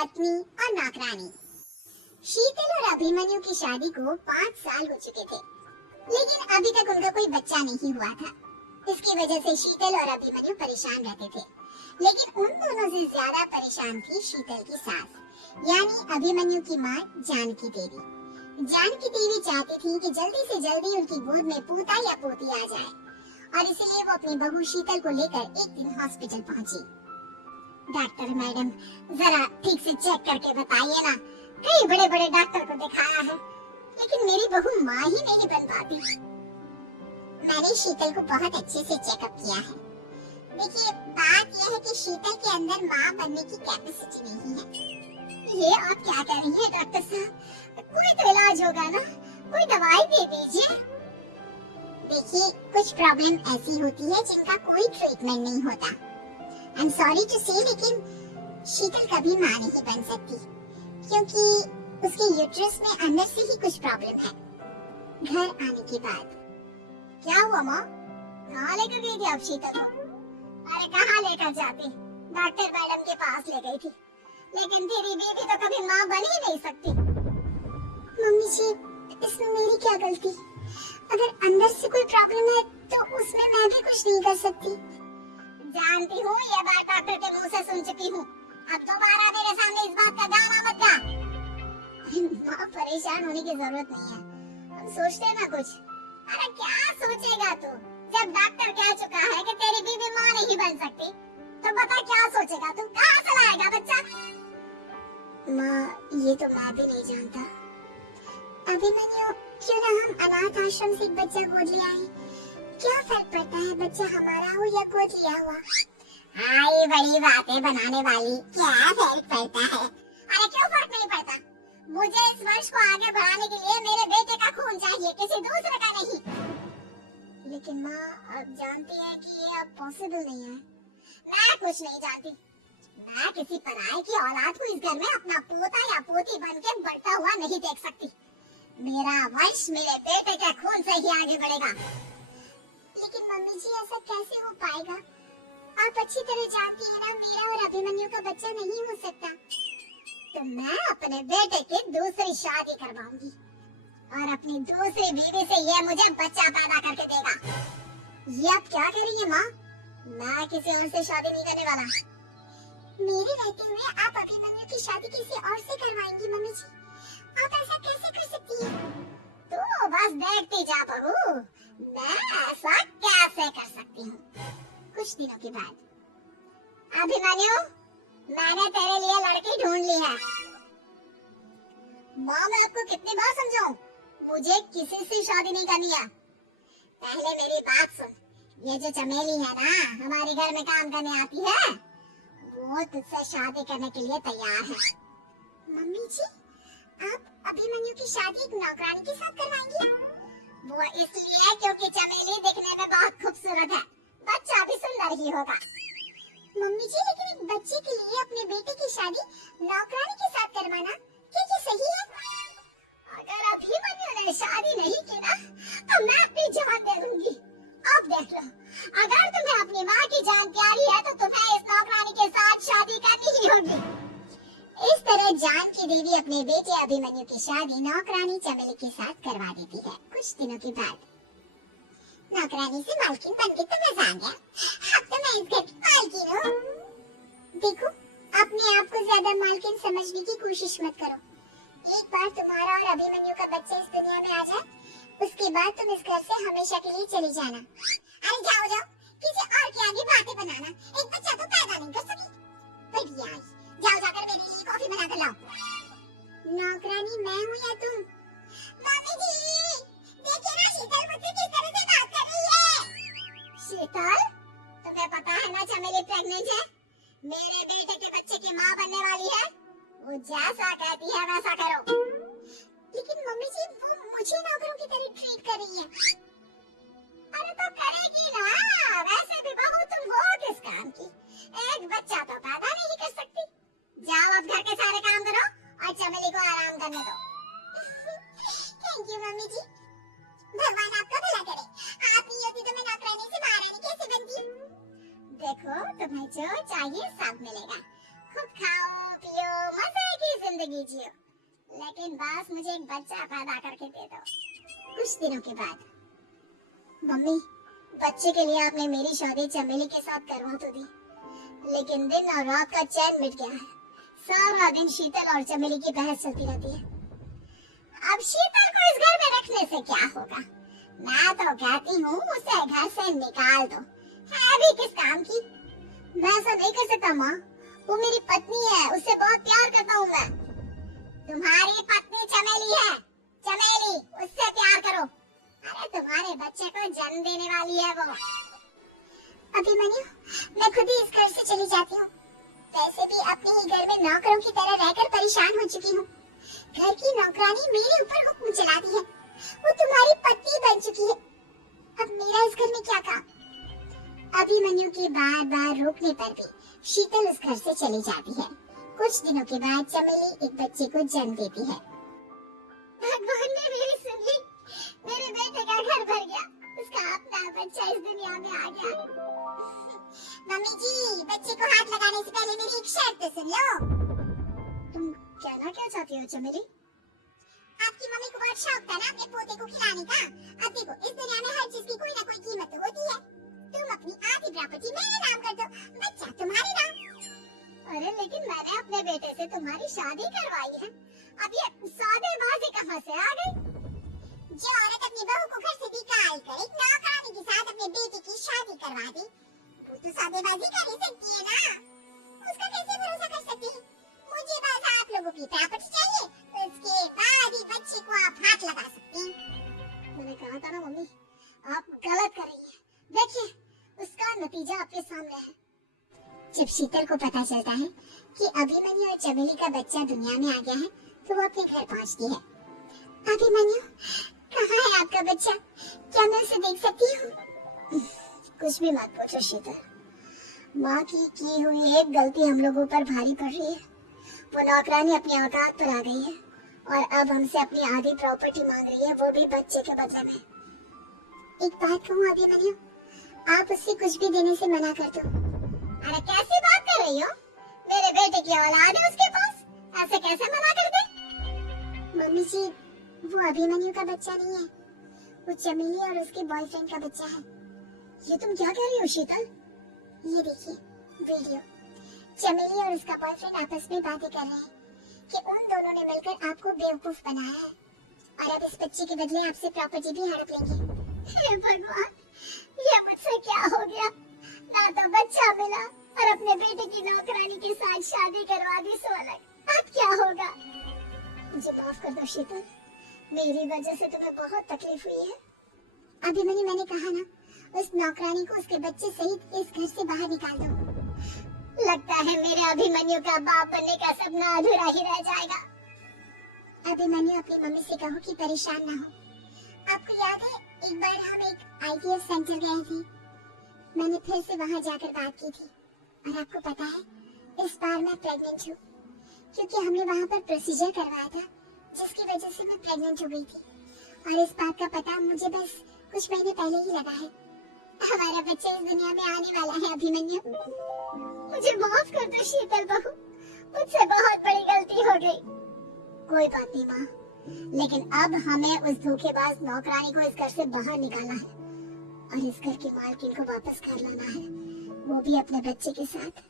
पत्नी और नौकरानी। शीतल और अभिमन्यु की शादी को 5 साल हो चुके थे, लेकिन अभी तक उनका कोई बच्चा नहीं हुआ था। इसकी वजह से शीतल और अभिमन्यु परेशान रहते थे, लेकिन उन दोनों से ज्यादा परेशान थी शीतल की सास, यानी अभिमन्यु की माँ जानकी देवी। जानकी देवी चाहती थी कि जल्दी से जल्दी उनकी गोद में पोता या पोती आ जाए, और इसलिए वो अपनी बहू शीतल को लेकर एक दिन हॉस्पिटल पहुंची। डॉक्टर मैडम, जरा ठीक से चेक करके बताइए ना, कई बड़े बड़े डॉक्टर को दिखाया है, लेकिन मेरी बहू माँ ही नहीं बन पाती। मैंने शीतल को बहुत अच्छे से चेकअप किया है। देखिए, बात यह है कि शीतल के अंदर माँ बनने की कैपेसिटी नहीं है। ये आप क्या कह रही है डॉक्टर साहब? कोई तो इलाज होगा ना, कोई दवाई दे दीजिए। देखिए, कुछ प्रॉब्लम ऐसी होती है जिनका कोई ट्रीटमेंट नहीं होता। आई एम सॉरी टू से, लेकिन शीतल कभी माँ नहीं बन सकती, क्योंकि उसके यूट्रस में अंदर से ही कुछ प्रॉब्लम है। घर आने के बाद क्या हुआ माँ? कहाँ लेकर गई थी आप शीतल को? अरे कहाँ लेकर जाती, डॉक्टर मैडम के पास ले गई थी, लेकिन तेरी बेटी तो कभी माँ बन ही नहीं सकती। मम्मी जी, इसमें मेरी क्या गलती? अगर अंदर से कोई प्रॉब्लम है तो उसमें मैं भी कुछ नहीं कर सकती। जानती हूँ, ये बात डॉक्टर के मुंह से सुन चुकी हूँ। अब दोबारा मेरे सामने इस बात का ड्रामा मत गा। माँ, परेशान होने की जरूरत नहीं है, हम सोचते हैं ना कुछ। अरे क्या सोचेगा तू? जब डॉक्टर कह चुका है कि तेरी बीवी माँ नहीं बन सकती, तो बता क्या सोचेगा तू? कहाँ से लाएगा बच्चा? माँ, ये तो मैं भी नहीं जानता। अभिमन्यु, क्यों ना हम अनाथ आश्रम से एक बच्चा गोद ले आए? क्या फर्क पड़ता है बच्चा हमारा हो या गोद लिया हुआ? ये बड़ी बातें बनाने वाली, क्या फर्क पड़ता है? अरे क्यों फर्क नहीं पड़ता? मुझे इस वंश को आगे बढ़ाने के लिए मेरे बेटे का खून चाहिए, किसी दूसरे का नहीं। लेकिन माँ, आप जानती हैं कि ये अब पॉसिबल नहीं है। मैं कुछ नहीं जानती। मैं किसी पराये की औलाद को इस घर में अपना पोता या पोती बनके बढ़ता हुआ नहीं देख सकती। मेरा वंश मेरे बेटे के खून से ही आगे बढ़ेगा। लेकिन मम्मी जी, ऐसा कैसे हो पाएगा? आप अच्छी तरह जानती हैं ना, मेरा और अभिमन्यु का बच्चा नहीं हो सकता। तो मैं अपने बेटे की दूसरी शादी करवाऊंगी, और अपनी दूसरी बीवी से ये मुझे बच्चा पैदा करके देगा। ये आप क्या कह रही है माँ? मैं किसी और से शादी नहीं करने वाला। मेरे रहते हुए आप अभिमन्यु की शादी किसी और से करवाएंगी मम्मी जी? आप ऐसा कैसे कर सकती हैं? तो बस देखती जा बहू, मैं ऐसा कैसे कर सकती हूँ। कुछ दिनों के बाद, अभिमन्यु, मैंने तेरे लिए लड़की ढूंढ ली है। माँ, मैं आपको कितनी बार समझाऊं? मुझे किसी से शादी नहीं करनी है। पहले मेरी बात सुन, ये जो चमेली है ना, हमारे घर में काम करने आती है, वो तुझसे शादी करने के लिए तैयार है। मम्मी जी, आप अभिमन्यु की शादी एक नौकरानी के साथ करवाएंगी? वो इसलिए क्योंकि चमेली दिखने में बहुत खूबसूरत है, बच्चा भी सुंदर ही होगा। मम्मी जी, लेकिन एक बच्चे के लिए अपने बेटे की शादी नौकरानी के साथ करवाना, क्या ये सही है? अगर अभिमन्यु ने शादी नहीं की ना, तो मैं अपनी जान दे दूंगी। अब देख लो, अगर तुम्हें अपनी माँ की जान प्यारी है तो तुम्हें इस नौकरानी के साथ शादी करनी ही होगी। इस तरह जानकी देवी अपने बेटे अभिमन्यु की शादी नौकरानी चमेली के साथ करवा देती है। कुछ दिनों के बाद, नौकरानी से मालकिन बनके तो मजा आ गया। अब तो मैं इस घर की मालकिन हूँ। देखो, अपने आप को ज्यादा मालकिन समझने की कोशिश मत करो। एक बार तुम्हारा और अभिमन्यु का बच्चा इस दुनिया में आ जाए, उसके बाद तुम इस घर से हमेशा के लिए चली जाना। अरे जाओ जाओ, किसी और के आगे बातें बनाना, एक बच्चा तो पैदा नहीं कर सकी। बढ़िया, जाओ जाकर मेरे लिए कॉफी बना कर लाओ। नौकरानी मैं हूँ या तुम? मम्मी जी, देखिए ना, शीतल मुझसे किस तरह से बात कर रही है। शीतल, तुम्हें पता है ना चमेली प्रेग्नेंट है, मेरे बेटे के बच्चे की माँ बनने वाली है। वो जैसा कहती है वैसा करो। लेकिन मम्मी जी, वो मुझे नौकरों की तरह ट्रीट कर रही है। अरे तो करेगी ना, वैसे भी बहू तुम हो किस काम की? एक बच्चा तो पैदा नहीं कर सकती। जाओ अब घर के सारे काम करो और चमेली को आराम करने दो। थैंक यू मम्मी जी, भगवान आपका भला करे। आप नहीं होती तो मैं नौकरानी से महारानी कैसे बनती? देखो, तुम्हें जो चाहिए सब मिलेगा। खूब खाओ पियो, मजे जियो, लेकिन बस मुझे एक बच्चा पैदा करके दे दो। कुछ दिनों के बाद, मम्मी, बच्चे के लिए आपने मेरी शादी चमेली के साथ करवा तो दी, लेकिन दिन और रात का चैन मिट गया है। सारा दिन शीतल और चमेली की बहस चलती रहती है। अब शीतल को इस घर में रखने से क्या होगा? मैं तो कहती हूँ उसे घर से निकाल दो। है भी किस काम की? मैं ऐसा नहीं कर सकता माँ, वो मेरी पत्नी है, उससे बहुत प्यार करता हूँ मैं। तुम्हारी पत्नी चमेली है, चमेली, उससे प्यार करो। अरे तुम्हारे बच्चे को जन्म देने वाली है वो। अभिमन्यु, मैं खुद ही इस घर से चली जाती हूँ। वैसे भी अपने ही घर में नौकरों की तरह रहकर परेशान हो चुकी हूँ। घर की नौकरानी मेरे ऊपर हुक्म चलाती है, वो तुम्हारी पत्नी बन चुकी है। अब मेरा इस घर में क्या काम? अभिमन्यु के बार बार रोकने पर भी शीतल उस घर से चली जाती है। कुछ दिनों के बाद चमेली एक बच्चे को जन्म देती है। भगवान ने मेरी सुन ली, मेरे बेटे का घर भर गया, उसका अपना बच्चा इस दुनिया में आ गया। मम्मी जी, बच्चे को हाथ लगाने से पहले मेरी एक शर्त सुन लो। तुम कहना क्या चाहती हो चमेली? आपकी मम्मी को बहुत शौक था ना अपने पोते को खिलाने का। अब देखो, इस दुनिया में हर चीज की कोई ना कोई कीमत होती है। तुम अपनी आधी प्रॉपर्टी मेरे नाम कर दो, बच्चा तुम्हारे नाम। अरे लेकिन मैंने अपने बेटे से तुम्हारी शादी करवाई है, अब ये सौदेबाजी कहाँ से आ गई? जो औरत अपनी बहू को घर से निकाल कर एक नौकरानी के साथ अपने बेटे की शादी करवा दे, वो तो सौदेबाजी कर ही सकती है ना। उसका कैसे भरोसा कर सकते हैं? मुझे बस आप लोगों की प्रॉपर्टी चाहिए, उसके बाद ही बच्चे को आप हाथ लगा सकते हैं। मैंने कहा था ना मम्मी, आप गलत कर रही हैं। देखिए, उसका नतीजा आपके सामने है। जब शीतल को पता चलता है कि अभिमन्यु और चमेली का बच्चा दुनिया में आ गया है, तो वो अपने घर पहुंचती है। अभिमन्यु, कहाँ है आपका बच्चा? क्या मैं उसे देख सकती हूँ? कुछ भी मत पूछो शीतल, माँ की हुई एक गलती हम लोगों पर भारी पड़ रही है। वो नौकरानी अपनी औकात पर आ गई है और अब हमसे अपनी आधी प्रॉपर्टी मांग रही है, वो भी बच्चे के बदले में। एक बात कहूँ अभिमन्यु, आप उससे कुछ भी देने से मना कर दो। अरे कैसी बात कर रही हो? मेरे बेटे की औलाद है उसके पास, ऐसे कैसे मना कर दे? मम्मी जी, वो अभिमन्यु का बच्चा नहीं है, वो चमेली और उसके बॉयफ्रेंड का बच्चा है। ये तुम क्या कह रही हो शीतल? ये देखिए वीडियो, चमेली और उसका बॉयफ्रेंड आपस में बातें कर रहे हैं कि उन दोनों ने मिलकर आपको बेवकूफ बनाया है और अब इस बच्चे के बदले आपसे प्रॉपर्टी भी हड़प लेंगे। हे भगवान, ये मुझसे क्या हो गया? ना तो बच्चा मिला और अपने बेटे की नौकरानी के साथ शादी करवा दी सो अलग। अब क्या होगा? मुझे माफ कर दो शीतल, मेरी वजह से तुम्हें बहुत तकलीफ हुई है। अभिमन्यु, मैंने कहा ना, उस नौकरानी को उसके बच्चे सहित इस घर से बाहर निकाल दो। लगता है मेरे अभिमन्यु का बाप बनने का सपना अधूरा ही रह जाएगा। अभिमन्यु, अपनी मम्मी से कहो कि परेशान ना हो। आपको याद है एक बार हम एक IVF सेंटर गए थे, मैंने फिर से वहाँ जाकर बात की थी और आपको पता है इस बार मैं प्रेग्नेंट हूँ, क्योंकि हमने वहाँ पर प्रोसीजर करवाया था जिसकी वजह से मैं प्रेग्नेंट हो गई थी और इस बात का पता मुझे बस कुछ महीने पहले ही लगा है। हमारा बच्चा इस दुनिया में आने वाला है अभिमन्यु। मुझे माफ कर दो शीतल बहू, मुझसे बहुत बड़ी गलती हो गई। कोई बात नहीं माँ, लेकिन अब हमें उस धोखेबाज नौकरानी को इस घर से बाहर निकालना है और इस घर की मालकिन को वापस कर लाना है, वो भी अपने बच्चे के साथ।